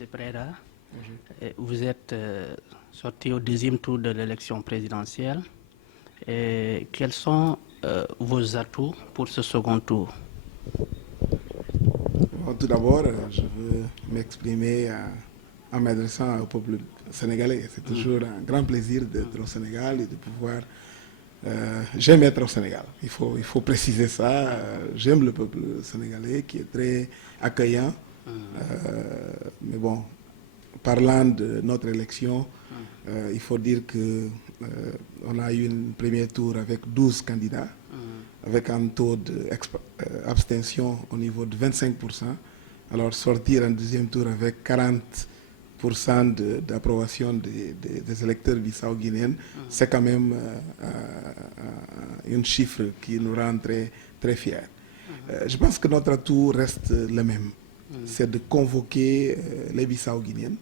M. Preda. Vous êtes sorti au deuxième tour de l'élection présidentielle. Et quels sont vos atouts pour ce second tour? Bon, tout d'abord, je veux m'exprimer en m'adressant au peuple sénégalais. C'est toujours un grand plaisir d'être au Sénégal et de pouvoir... j'aime être au Sénégal, il faut préciser ça. J'aime le peuple sénégalais qui est très accueillant. Mais bon, parlant de notre élection, il faut dire qu'on a eu un premier tour avec 12 candidats, avec un taux d'abstention au niveau de 25%. Alors sortir en deuxième tour avec 40% d'approbation des électeurs bissau-guinéens, c'est quand même un chiffre qui nous rend très, très fiers. Je pense que notre atout reste le même. C'est de convoquer les bissau-guinéens,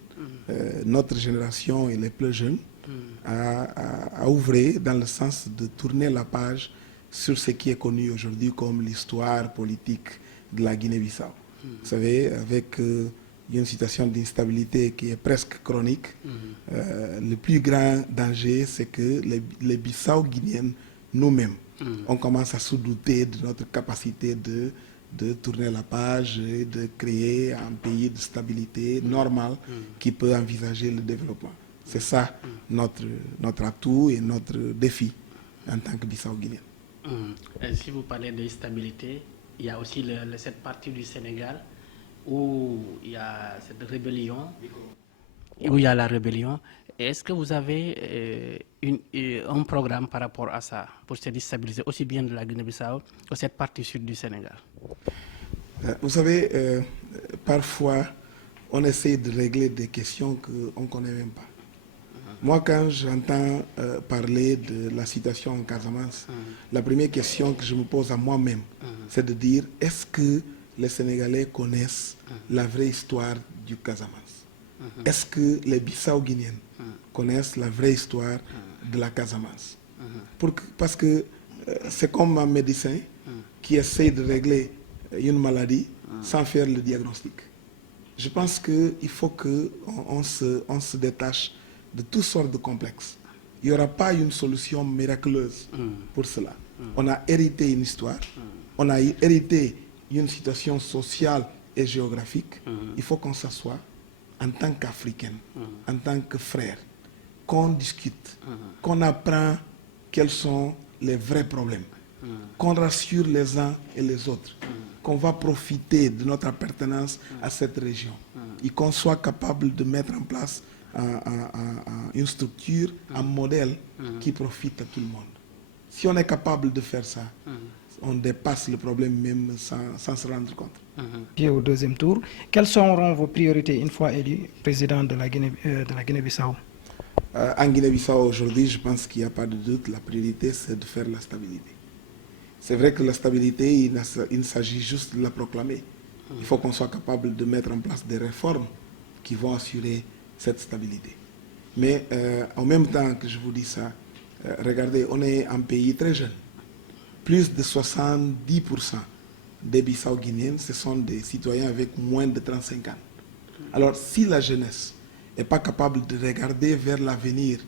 notre génération et les plus jeunes, à ouvrir dans le sens de tourner la page sur ce qui est connu aujourd'hui comme l'histoire politique de la Guinée-Bissau. Vous savez, avec une situation d'instabilité qui est presque chronique, le plus grand danger, c'est que les Bissau-Guinéens, nous-mêmes, on commence à se douter de notre capacité de tourner la page et de créer un pays de stabilité normale qui peut envisager le développement. C'est ça notre atout et notre défi en tant que Bissau-Guinéen. Si vous parlez de stabilité, il y a aussi cette partie du Sénégal où il y a cette rébellion, où il y a la rébellion. Est-ce que vous avez un programme par rapport à ça, pour se déstabiliser aussi bien de la Guinée-Bissau que cette partie sud du Sénégal? Vous savez, parfois, on essaie de régler des questions qu'on ne connaît même pas. Moi, quand j'entends parler de la situation en Casamance, la première question que je me pose à moi-même, c'est de dire, est-ce que les Sénégalais connaissent la vraie histoire du Casamance? Est-ce que les Bissau-Guinéens connaissent la vraie histoire de la Casamance? Parce que c'est comme un médecin qui essaie de régler une maladie sans faire le diagnostic. Je pense qu'il faut qu'on se détache de toutes sortes de complexes. Il n'y aura pas une solution miraculeuse pour cela. On a hérité une histoire, on a hérité une situation sociale et géographique. Il faut qu'on s'assoie en tant qu'Africains, en tant que frères, qu'on discute, qu'on apprend quels sont les vrais problèmes, qu'on rassure les uns et les autres, qu'on va profiter de notre appartenance à cette région et qu'on soit capable de mettre en place une structure, un modèle qui profite à tout le monde. Si on est capable de faire ça, on dépasse le problème même sans se rendre compte. Puis au deuxième tour, quelles seront vos priorités une fois élu président de la Guinée-Bissau? En Guinée-Bissau aujourd'hui, je pense qu'il n'y a pas de doute, la priorité c'est de faire la stabilité. C'est vrai que la stabilité, il ne s'agit juste de la proclamer. Il faut qu'on soit capable de mettre en place des réformes qui vont assurer cette stabilité. Mais en même temps que je vous dis ça, regardez, on est un pays très jeune. Plus de 70% des Bissau-Guinéens, ce sont des citoyens avec moins de 35 ans. Alors, si la jeunesse n'est pas capable de regarder vers l'avenir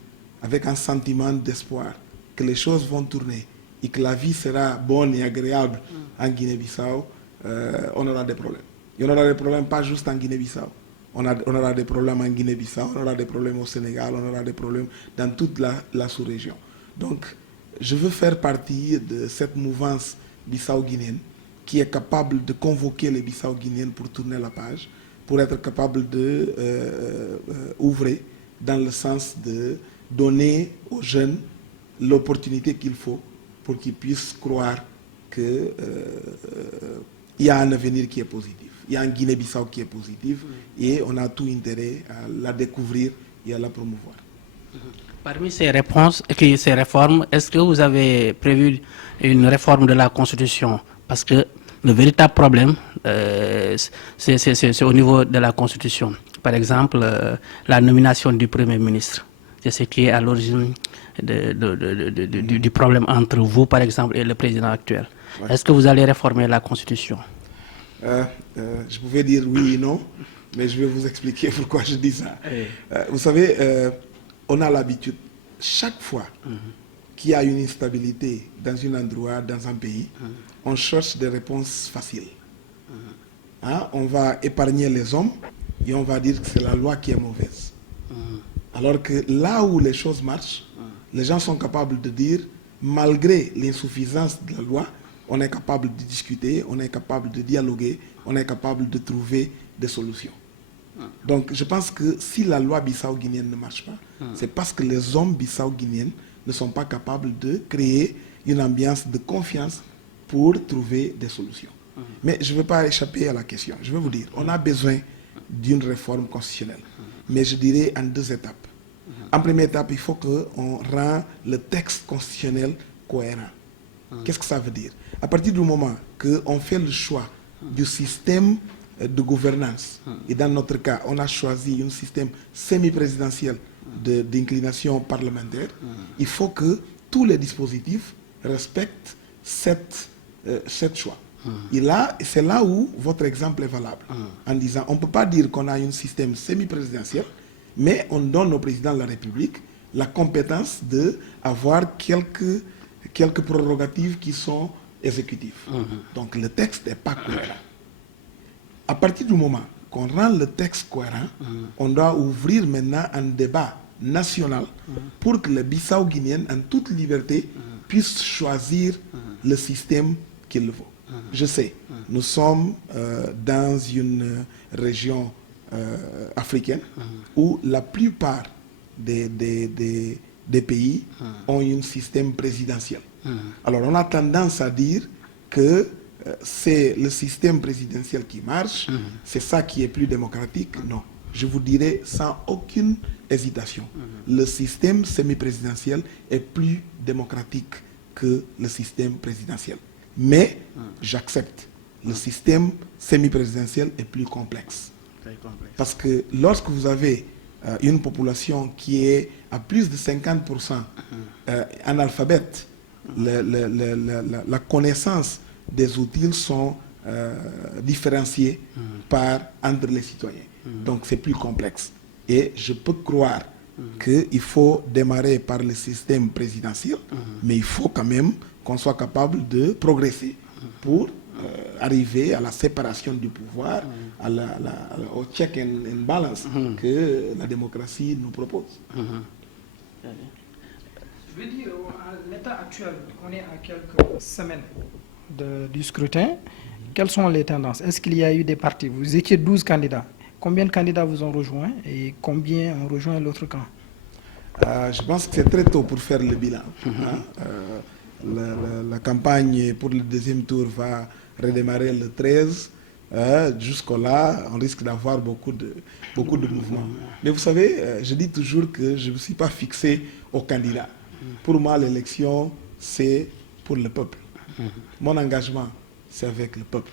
avec un sentiment d'espoir, que les choses vont tourner et que la vie sera bonne et agréable en Guinée-Bissau, on aura des problèmes. Et on aura des problèmes pas juste en Guinée-Bissau. On aura des problèmes en Guinée-Bissau, on aura des problèmes au Sénégal, on aura des problèmes dans toute la sous-région. Donc, je veux faire partie de cette mouvance bissau-guinéenne qui est capable de convoquer les Bissau-Guinéens pour tourner la page, pour être capable d'ouvrir dans le sens de donner aux jeunes l'opportunité qu'il faut pour qu'ils puissent croire qu'il y a un avenir qui est positif. Il y a un Guinée-Bissau qui est positif et on a tout intérêt à la découvrir et à la promouvoir. Parmi ces réponses et ces réformes, est-ce que vous avez prévu une réforme de la Constitution? Parce que le véritable problème, c'est au niveau de la Constitution. Par exemple, la nomination du Premier ministre. C'est ce qui est à l'origine du problème entre vous, par exemple, et le président actuel. Ouais. Est-ce que vous allez réformer la Constitution? Je pouvais dire oui et non. mais je vais vous expliquer pourquoi je dis ça. Vous savez, on a l'habitude, chaque fois qu'il y a une instabilité dans un endroit, dans un pays, on cherche des réponses faciles. Hein? On va épargner les hommes et on va dire que c'est la loi qui est mauvaise. Alors que là où les choses marchent, les gens sont capables de dire, malgré l'insuffisance de la loi, on est capable de discuter, on est capable de dialoguer, on est capable de trouver des solutions. Donc je pense que si la loi bissau-guinéenne ne marche pas, c'est parce que les hommes bissau-guinéens ne sont pas capables de créer une ambiance de confiance pour trouver des solutions. Mais je ne veux pas échapper à la question. Je vais vous dire, on a besoin d'une réforme constitutionnelle. Mais je dirais en 2 étapes. En première étape, il faut qu'on rende le texte constitutionnel cohérent. Qu'est-ce que ça veut dire? À partir du moment qu'on fait le choix du système de gouvernance, et dans notre cas, on a choisi un système semi-présidentiel d'inclination parlementaire, il faut que tous les dispositifs respectent cette choix. Et là, c'est là où votre exemple est valable. En disant, on ne peut pas dire qu'on a un système semi-présidentiel, mais on donne au président de la République la compétence d'avoir quelques prérogatives qui sont exécutives. Donc le texte n'est pas cohérent. À partir du moment qu'on rend le texte cohérent, on doit ouvrir maintenant un débat national pour que les Bissau-Guinéens, en toute liberté, puissent choisir le système qu'il faut. Je sais, nous sommes dans une région africaine où la plupart des pays ont un système présidentiel. Alors on a tendance à dire que c'est le système présidentiel qui marche, c'est ça qui est plus démocratique. Non, je vous dirais sans aucune hésitation, le système semi-présidentiel est plus démocratique que le système présidentiel. Mais j'accepte, le système semi-présidentiel est plus complexe. Parce que lorsque vous avez une population qui est à plus de 50% analphabète, la connaissance des outils sont différenciés entre les citoyens. Donc c'est plus complexe. Et je peux croire qu'il faut démarrer par le système présidentiel, mais il faut quand même qu'on soit capable de progresser pour arriver à la séparation du pouvoir, au check and balance que la démocratie nous propose. Je veux dire, à l'état actuel, on est à quelques semaines du scrutin. Quelles sont les tendances? Est-ce qu'il y a eu des partis? Vous étiez 12 candidats. Combien de candidats vous ont rejoint et combien ont rejoint l'autre camp? Je pense que c'est très tôt pour faire le bilan. La campagne pour le deuxième tour va redémarrer le 13. Jusqu'à-là, on risque d'avoir beaucoup de mouvements. Mais vous savez, je dis toujours que je ne me suis pas fixé au candidat. Pour moi, l'élection, c'est pour le peuple. Mon engagement, c'est avec le peuple.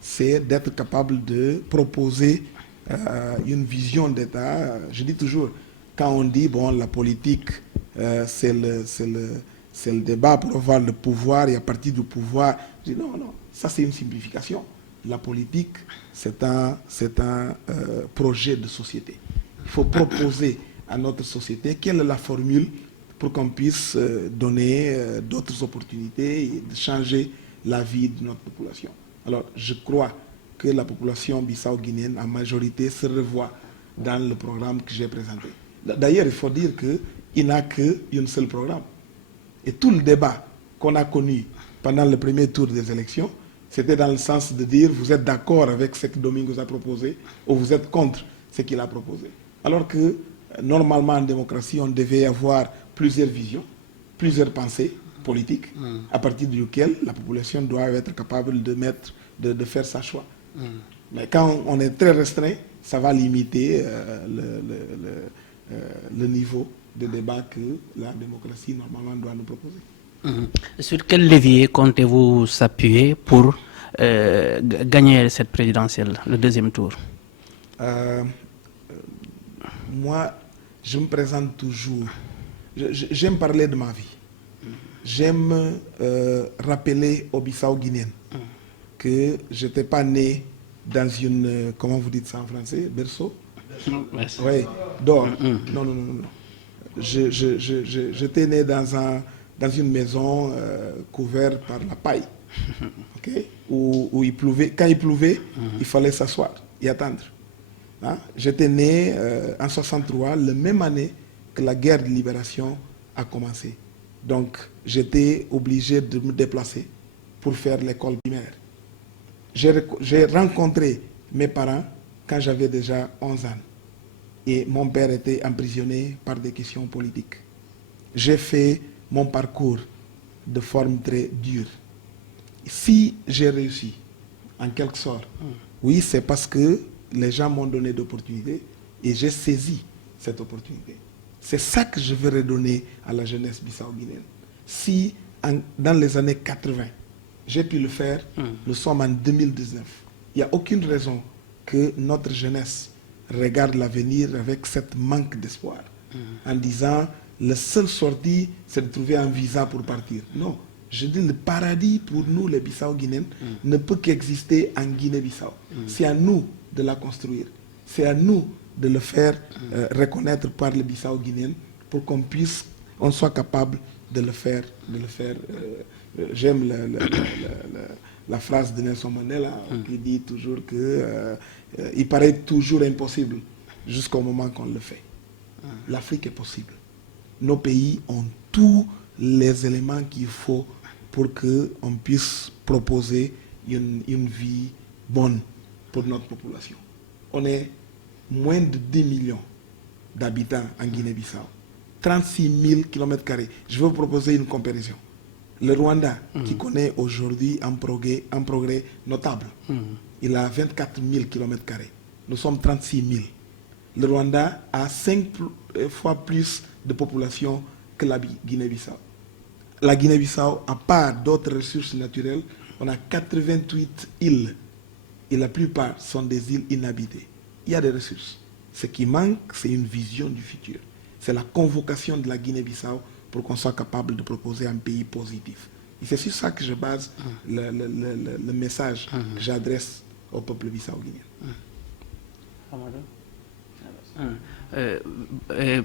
C'est d'être capable de proposer une vision d'État. Je dis toujours, quand on dit, bon, la politique, c'est le débat pour avoir le pouvoir et à partir du pouvoir, je dis non, ça c'est une simplification. La politique, c'est un projet de société. Il faut proposer à notre société quelle est la formule pour qu'on puisse donner d'autres opportunités et de changer la vie de notre population. Alors, je crois que la population bissau-guinéenne, en majorité, se revoit dans le programme que j'ai présenté. D'ailleurs, il faut dire qu'il n'a qu'un seul programme. Et tout le débat qu'on a connu pendant le premier tour des élections, c'était dans le sens de dire vous êtes d'accord avec ce que Domingos a proposé ou vous êtes contre ce qu'il a proposé. Alors que normalement en démocratie, on devait avoir plusieurs visions, plusieurs pensées politiques, à partir duquel la population doit être capable de faire sa choix. Mais quand on est très restreint, ça va limiter le niveau de débat que la démocratie normalement doit nous proposer. Sur quel levier comptez-vous s'appuyer pour gagner cette présidentielle, le deuxième tour? Moi, je me présente toujours. J'aime parler de ma vie. J'aime rappeler aux Bissau-Guinéens que je n'étais pas né dans une, comment vous dites ça en français, berceau? Merci. Oui, d'or. Non, non, non, non. J'étais né dans une maison couverte par la paille, ok, où il pleuvait. Quand il pleuvait, il fallait s'asseoir et attendre. Hein? J'étais né en 63, la même année que la guerre de libération a commencé. Donc, j'étais obligé de me déplacer pour faire l'école primaire. J'ai rencontré mes parents quand j'avais déjà 11 ans. Et mon père était emprisonné par des questions politiques. J'ai fait mon parcours de forme très dure. Si j'ai réussi, en quelque sorte, oui, c'est parce que les gens m'ont donné d'opportunités et j'ai saisi cette opportunité. C'est ça que je veux redonner à la jeunesse bissau-guinéenne. Si, dans les années 80, j'ai pu le faire, nous sommes en 2019. Il n'y a aucune raison que notre jeunesse regarde l'avenir avec cette manque d'espoir, en disant, la seule sortie, c'est de trouver un visa pour partir. Non, je dis, le paradis pour nous, les Bissau-Guinéens, ne peut qu'exister en Guinée-Bissau. C'est à nous de la construire. C'est à nous de le faire reconnaître par les Bissau-Guinéens pour qu'on soit capable de le faire. J'aime la phrase de Nelson Mandela qui dit toujours que il paraît toujours impossible jusqu'au moment qu'on le fait. L'Afrique est possible. Nos pays ont tous les éléments qu'il faut pour qu'on puisse proposer une vie bonne pour notre population. On est moins de 10 millions d'habitants en Guinée-Bissau. 36 000 km². Je vais vous proposer une comparaison. Le Rwanda, qui connaît aujourd'hui un progrès notable, il a 24 000 km². Nous sommes 36 000. Le Rwanda a 5 fois plus de population que la Guinée-Bissau. La Guinée-Bissau, à part d'autres ressources naturelles, on a 88 îles. Et la plupart sont des îles inhabitées. Il y a des ressources. Ce qui manque, c'est une vision du futur. C'est la convocation de la Guinée-Bissau pour qu'on soit capable de proposer un pays positif. Et c'est sur ça que je base le message que j'adresse au peuple bissau-guinéen.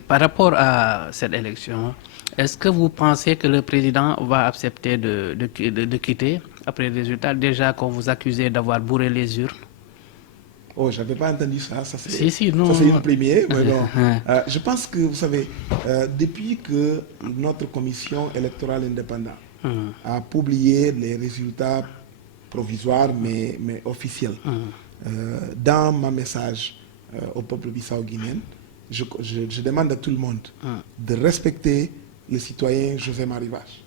Par rapport à cette élection, est-ce que vous pensez que le président va accepter de quitter après les résultats, déjà qu'on vous accusait d'avoir bourré les urnes? Oh, je n'avais pas entendu ça. Ça, c'est une première. Mais bon, je pense que, vous savez, depuis que notre commission électorale indépendante a publié les résultats provisoires mais officiels, dans mon message au peuple bissau-guinéen, je demande à tout le monde de respecter le citoyen José Marivage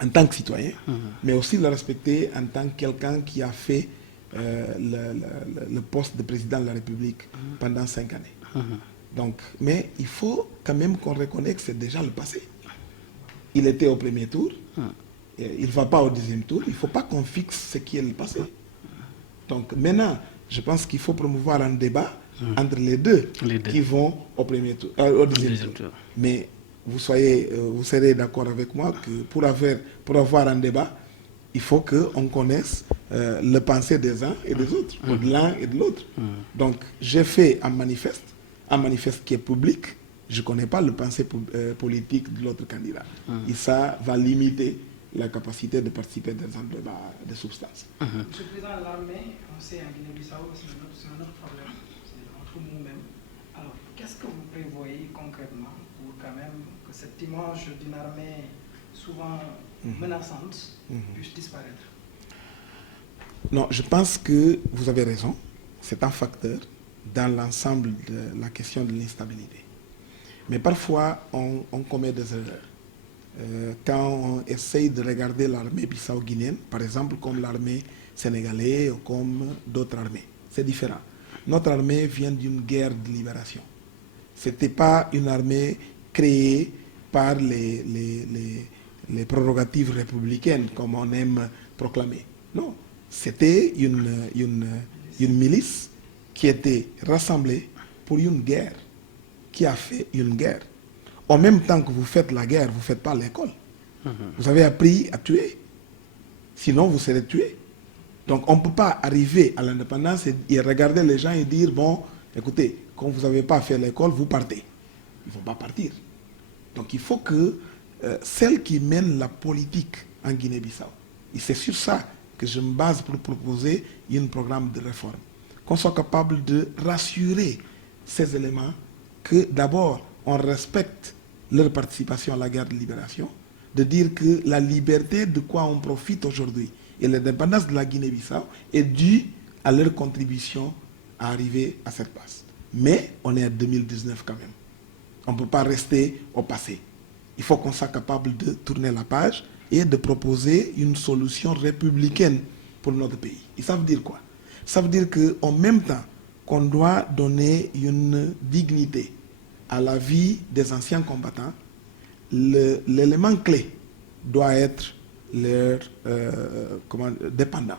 en tant que citoyen, mais aussi le respecter en tant que quelqu'un qui a fait le poste de président de la République pendant 5 années. Donc, mais il faut quand même qu'on reconnaisse que c'est déjà le passé. Il était au premier tour, il ne va pas au deuxième tour, il ne faut pas qu'on fixe ce qui est le passé. Donc maintenant, je pense qu'il faut promouvoir un débat entre les deux qui vont au premier tour, au deuxième tour. Mais vous serez d'accord avec moi que pour avoir un débat, il faut qu'on connaisse le pensée des uns et des autres, de l'un et de l'autre. Donc, j'ai fait un manifeste qui est public. Je ne connais pas le pensée politique de l'autre candidat. Et ça va limiter la capacité de participer dans un débat de substance. Monsieur le Président, l'armée, on sait en Guinée-Bissau, c'est un autre problème. C'est entre nous-mêmes. Alors, qu'est-ce que vous prévoyez concrètement pour quand même que cette image d'une armée souvent menaçante puisse disparaître? Non, je pense que vous avez raison. C'est un facteur dans l'ensemble de la question de l'instabilité. Mais parfois, on commet des erreurs. Quand on essaye de regarder l'armée bissau-guinéenne, par exemple comme l'armée sénégalaise ou comme d'autres armées, c'est différent. Notre armée vient d'une guerre de libération. Ce n'était pas une armée créée par les prérogatives républicaines, comme on aime proclamer. Non, c'était une milice qui était rassemblée pour une guerre, qui a fait une guerre. En même temps que vous faites la guerre, vous ne faites pas l'école. Vous avez appris à tuer. Sinon, vous serez tué. Donc on ne peut pas arriver à l'indépendance et regarder les gens et dire, bon, écoutez, quand vous n'avez pas fait l'école, vous partez. Il ne faut pas partir. Donc il faut que celle qui mène la politique en Guinée-Bissau, et c'est sur ça que je me base pour proposer un programme de réforme, qu'on soit capable de rassurer ces éléments, que d'abord on respecte leur participation à la guerre de libération, de dire que la liberté de quoi on profite aujourd'hui et l'indépendance de la Guinée-Bissau est due à leur contribution à arriver à cette place. Mais on est en 2019 quand même. On ne peut pas rester au passé. Il faut qu'on soit capable de tourner la page et de proposer une solution républicaine pour notre pays. Et ça veut dire quoi? Ça veut dire qu'en même temps qu'on doit donner une dignité à la vie des anciens combattants, l'élément clé doit être leurs dépendants.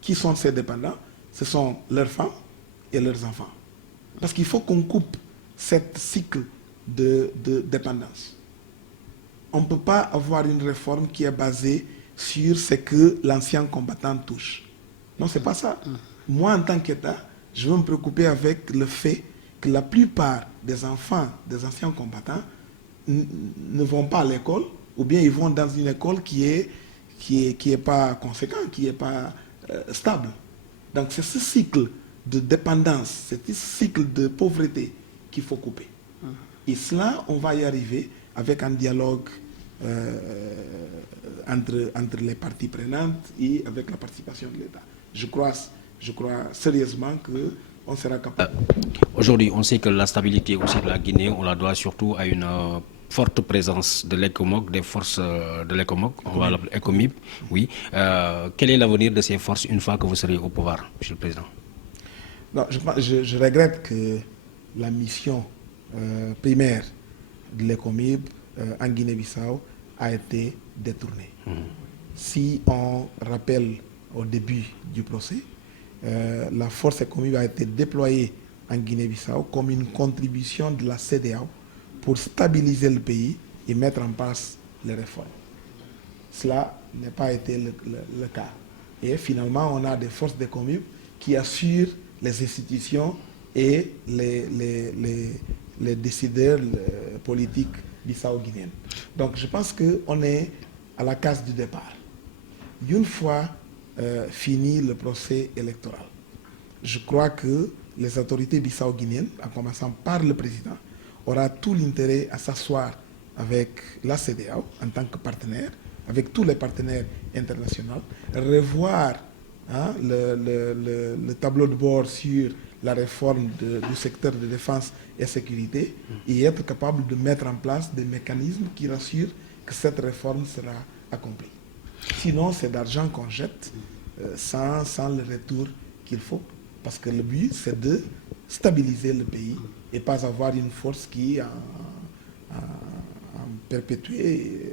Qui sont ces dépendants? Ce sont leurs femmes et leurs enfants. Parce qu'il faut qu'on coupe cet cycle de dépendance. On ne peut pas avoir une réforme qui est basée sur ce que l'ancien combattant touche. Non, ce n'est pas ça. Moi, en tant qu'État, je veux me préoccuper avec le fait que la plupart des enfants des anciens combattants ne vont pas à l'école, ou bien ils vont dans une école qui est pas conséquente, qui n'est pas stable. Donc c'est ce cycle de dépendance, c'est ce cycle de pauvreté qu'il faut couper. Et cela, on va y arriver avec un dialogue entre les parties prenantes et avec la participation de l'État. Je crois sérieusement qu'on sera capable. Aujourd'hui, on sait que la stabilité aussi de la Guinée, on la doit surtout à une forte présence de l'ECOMOG, des forces de l'ECOMOG, on va l'appeler ECOMIB, oui. Quel est l'avenir de ces forces une fois que vous serez au pouvoir, Monsieur le Président? Non, je regrette que la mission primaire de l'ECOMIB en Guinée-Bissau a été détournée. Si on rappelle au début du procès, la force ECOMIB a été déployée en Guinée-Bissau comme une contribution de la CEDEAO pour stabiliser le pays et mettre en place les réformes. Cela n'a pas été le cas. Et finalement, on a des forces d'ECOMIB qui assurent les institutions et les décideurs politiques bissau-guinéens. Donc je pense qu'on est à la case du départ. Une fois fini le procès électoral, je crois que les autorités bissau-guinéennes, en commençant par le président, aura tout l'intérêt à s'asseoir avec la CEDEAO en tant que partenaire, avec tous les partenaires internationaux, revoir le tableau de bord sur la réforme du secteur de défense et sécurité et être capable de mettre en place des mécanismes qui rassurent que cette réforme sera accomplie. Sinon, c'est d'argent qu'on jette sans le retour qu'il faut. Parce que le but, c'est de stabiliser le pays et pas avoir une force qui, en perpétué,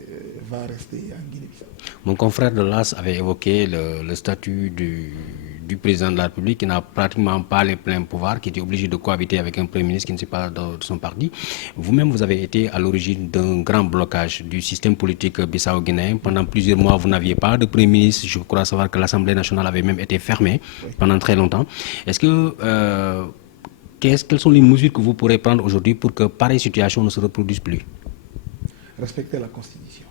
va rester en Guinée-Bissau. Mon confrère de l'AS avait évoqué le statut du président de la République qui n'a pratiquement pas les pleins pouvoirs, qui était obligé de cohabiter avec un Premier ministre qui ne s'est pas de son parti. Vous-même, vous avez été à l'origine d'un grand blocage du système politique bissau-guinéen. Pendant plusieurs mois, vous n'aviez pas de Premier ministre. Je crois savoir que l'Assemblée nationale avait même été fermée pendant très longtemps. Est-ce que, quelles sont les mesures que vous pourrez prendre aujourd'hui pour que pareille situation ne se reproduise plus? Respecter la Constitution.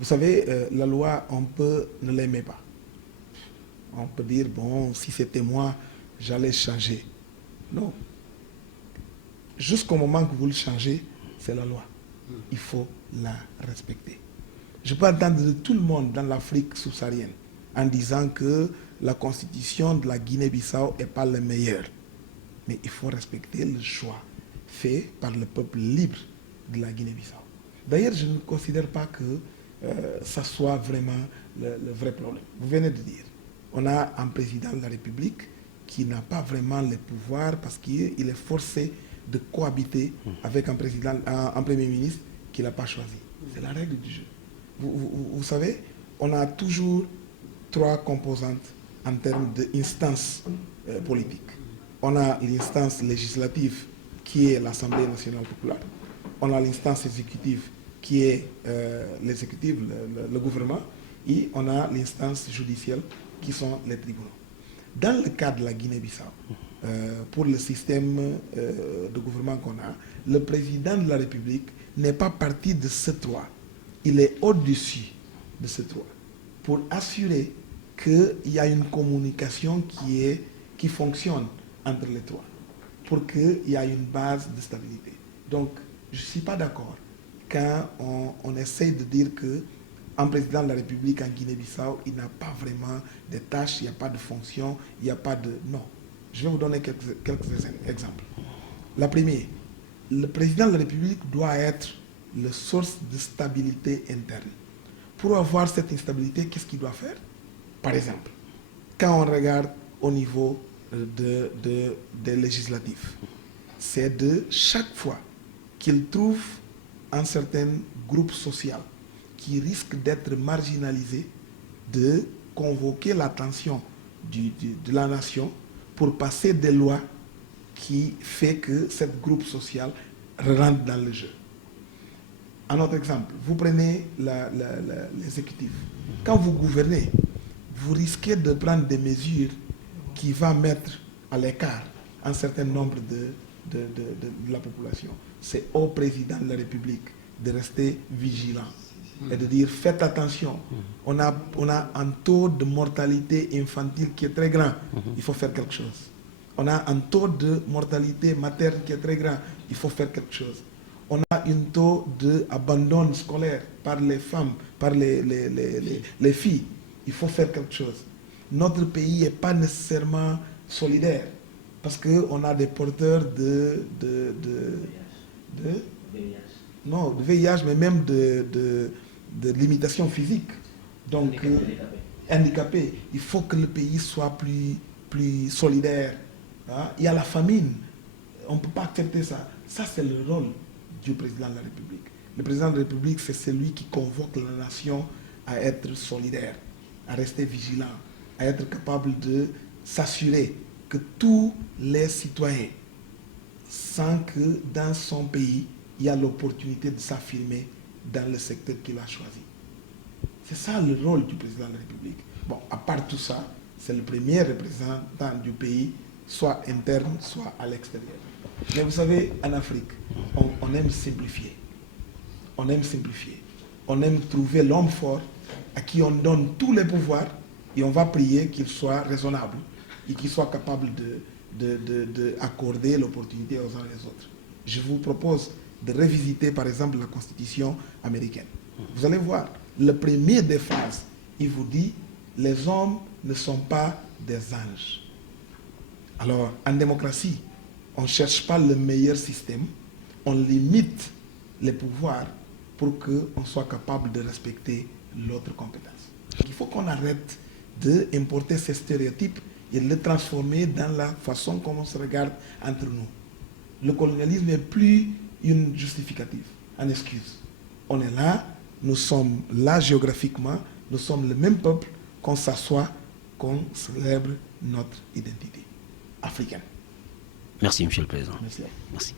Vous savez, la loi, on peut ne l'aimer pas. On peut dire, bon, si c'était moi, j'allais changer. Non. Jusqu'au moment que vous le changez, c'est la loi. Il faut la respecter. Je peux entendre de tout le monde dans l'Afrique subsaharienne en disant que la constitution de la Guinée-Bissau n'est pas la meilleure. Mais il faut respecter le choix fait par le peuple libre de la Guinée-Bissau. D'ailleurs, je ne considère pas que ça soit vraiment le vrai problème. Vous venez de dire, on a un président de la République qui n'a pas vraiment les pouvoirs parce qu'il est forcé de cohabiter avec un Premier ministre qu'il n'a pas choisi. C'est la règle du jeu. Vous savez, on a toujours trois composantes en termes d'instances politiques. On a l'instance législative qui est l'Assemblée nationale populaire. On a l'instance exécutive qui est l'exécutif, le gouvernement. Et on a l'instance judiciaire qui sont les tribunaux. Dans le cas de la Guinée-Bissau, pour le système de gouvernement qu'on a, le président de la République n'est pas parti de ce droit. Il est au-dessus de ce droit pour assurer qu'il y a une communication qui fonctionne entre les trois, pour qu'il y ait une base de stabilité. Donc, je ne suis pas d'accord quand on essaye de dire qu'un président de la République en Guinée-Bissau, il n'a pas vraiment de tâches, il n'y a pas de fonction, il n'y a pas de... Non. Je vais vous donner quelques exemples. La première, le président de la République doit être la source de stabilité interne. Pour avoir cette instabilité, qu'est-ce qu'il doit faire? Par exemple, quand on regarde au niveau des législatifs, c'est de chaque fois qu'il trouve un certain groupe social qui risque d'être marginalisé, de convoquer l'attention de la nation pour passer des lois qui fait que ce groupe social rentre dans le jeu. Un autre exemple, vous prenez l'exécutif. Quand vous gouvernez, vous risquez de prendre des mesures qui vont mettre à l'écart un certain nombre de la population. C'est au président de la République de rester vigilant et de dire faites attention. On a un taux de mortalité infantile qui est très grand. Il faut faire quelque chose. On a un taux de mortalité materne qui est très grand. Il faut faire quelque chose. On a un taux d'abandon scolaire par les femmes, par les filles. Il faut faire quelque chose. Notre pays n'est pas nécessairement solidaire parce qu'on a des porteurs de VIH, mais même de limitations physiques. Donc, handicapés. Il faut que le pays soit plus solidaire. Hein? Il y a la famine. On ne peut pas accepter ça. Ça, c'est le rôle du président de la République. Le président de la République, c'est celui qui convoque la nation à être solidaire, à rester vigilant, à être capable de s'assurer que tous les citoyens sentent que dans son pays, il y a l'opportunité de s'affirmer dans le secteur qu'il a choisi. C'est ça le rôle du président de la République. Bon, à part tout ça, c'est le premier représentant du pays, soit interne, soit à l'extérieur. Mais vous savez, en Afrique, on aime simplifier. On aime simplifier. On aime trouver l'homme fort à qui on donne tous les pouvoirs et on va prier qu'il soit raisonnable et qu'il soit capable d'accorder l'opportunité aux uns et aux autres. Je vous propose de revisiter par exemple la Constitution américaine. Vous allez voir, le premier des phrases, il vous dit « les hommes ne sont pas des anges ». Alors, en démocratie, on ne cherche pas le meilleur système, on limite les pouvoirs pour qu'on soit capable de respecter l'autre compétence. Il faut qu'on arrête d'importer ces stéréotypes et de les transformer dans la façon comme on se regarde entre nous. Le colonialisme n'est plus une justificative, une excuse. On est là, nous sommes là géographiquement, nous sommes le même peuple, qu'on s'assoit, qu'on célèbre notre identité africaine. Merci, Monsieur le Président. Merci. Merci.